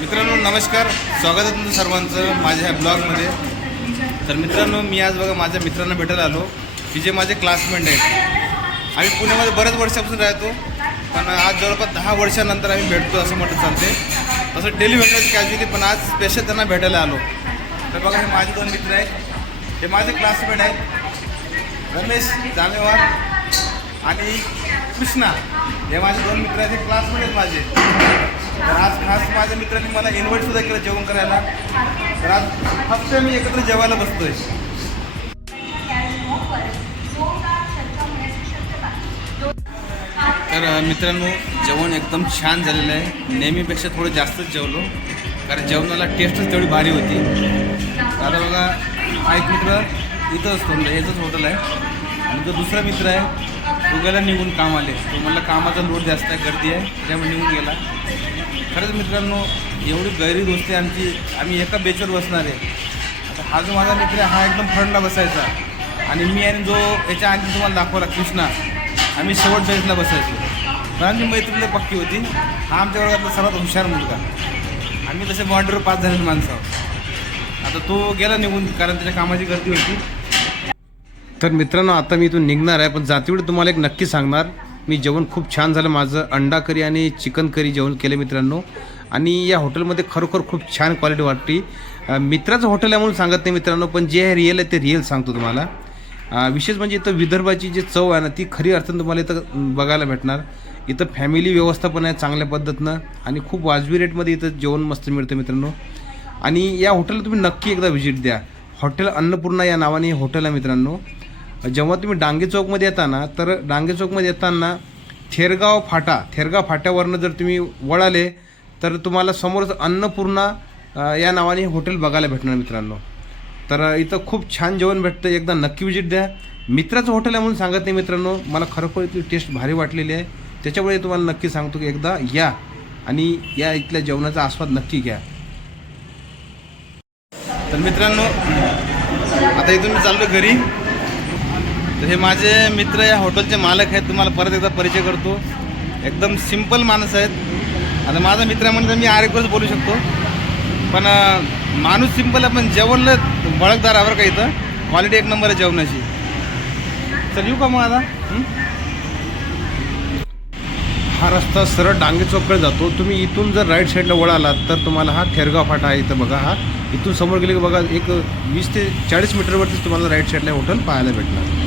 मित्रांनो नमस्कार, स्वागत आहे तुमचं सर्वांचं माझ्या ह्या ब्लॉगमध्ये. तर मित्रांनो, मी आज बघा माझ्या मित्रांना भेटायला आलो की जे माझे क्लासमेट आहेत. आम्ही पुण्यामध्ये बऱ्याच वर्षापासून राहतो, पण आज जवळपास 10 वर्षानंतर आम्ही भेटतो असं म्हटलं चालते. तसं डेली भेटायची कॅज्युअली, पण आज स्पेशल त्यांना भेटायला आलो. तर बघा, हे माझे 2 मित्र आहेत, हे माझे क्लासमेट आहेत, रमेश जामेवार आणि कृष्णा. हे माझे 2 मित्र आहेत, हे क्लासमेट आहेत माझे. तर आज खास माझ्या मित्रांनी मला इन्व्हाइटसुद्धा केलं जेवण करायला. तर आज फक्त मी एकत्र जेवायला बसतोय. तर मित्रांनो, जेवण एकदम छान झालेलं आहे. नेहमीपेक्षा थोडं जास्तच जेवलो, कारण जेवणाला टेस्टच तेवढी भारी होती. आता बघा, हा एक मित्र इथं असतो, याचंच हॉटेल आहे. आणि जो दुसरा मित्र आहे तो गेला निघून कामाले. तो मला कामाचा लोड जास्त आहे, गर्दी आहे, त्यामुळे निघून गेला. खरंच मित्रांनो, एवढी गैरी दोस्ती आमची. आम्ही एका बेचवर बसणार आहे. आता हा जो माझा मित्र आहे, हा एकदम फ्रंटला बसायचा, आणि मी आणि जो याच्या आधी तुम्हाला दाखवला कृष्णा, आम्ही शेवट बेंचला बसायचो. पण आमची मैत्रीला पक्की होती. हा आमच्या वर्गातला सर्वात हुशार मुलगा. आम्ही तसे बॉन्डर पास झालेले माणसं आहोत. आता तो गेला निघून, कारण त्याच्या कामाची गर्दी होती. तर मित्रांनो, आता मी इथून निघणार आहे, पण जातीवेळी तुम्हाला एक नक्की सांगणार, मी जेवण खूप छान झालं माझं. अंडा करी आणि चिकन करी जेवण केलं मित्रांनो. आणि या हॉटेलमध्ये खरोखर खूप छान क्वालिटी वाटली. मित्राचं हॉटेल आहे म्हणून सांगत नाही मित्रांनो, पण जे रिअल आहे ते रिअल सांगतो तुम्हाला. विशेष म्हणजे इथं विदर्भाची जी चव आहे ना, ती खरी अर्थानं तुम्हाला इथं बघायला भेटणार. इथं फॅमिली व्यवस्थापन आहे चांगल्या पद्धतीनं, आणि खूप वाजवी रेटमध्ये इथं जेवण मस्त मिळतं मित्रांनो. आणि या हॉटेलला तुम्ही नक्की एकदा व्हिजिट द्या. हॉटेल अन्नपूर्णा या नावाने हे हॉटेल आहे मित्रांनो. जेव्हा तुम्ही डांगे चौकमध्ये येता ना, तर डांगे चौकमध्ये येताना थेरगाव फाट्यावरनं जर तुम्ही वळाले तर तुम्हाला समोरच अन्नपूर्णा या नावाने हॉटेल बघायला भेटणार मित्रांनो. तर इथं खूप छान जेवण भेटतं, एकदा नक्की विजिट द्या. मित्राचं हॉटेल आहे म्हणून सांगत नाही मित्रांनो, मला खरोखर इथली टेस्ट भारी वाटलेली आहे. त्याच्यामुळे तुम्हाला नक्की सांगतो की एकदा या आणि या इथल्या जेवणाचा आस्वाद नक्की घ्या. तर मित्रांनो, आता इथून मी चाललो घरी. तर हे माझे मित्र या हॉटेलचे मालक आहेत. तुम्हाला परत एकदा परिचय करतो. एकदम सिंपल माणूस आहेत. आता माझा मित्र म्हणजे मी आरेकवरच बोलू शकतो, पण माणूस सिंपल आहे, पण जेवण बळकदार आहे बरं का. इथं क्वालिटी एक नंबर आहे जेवणाची. चल येऊ का मग आता. हा रस्ता सरळ डांगे चौककडे जातो. तुम्ही इथून जर राईट साईडला वळालात तर तुम्हाला हा थेरगाव फाटा आहे. इथं बघा, हा इथून समोर गेले की बघा, एक 20 ते 40 मीटरवरतीच तुम्हाला राईट साईडला हॉटेल पाहायला भेटणार.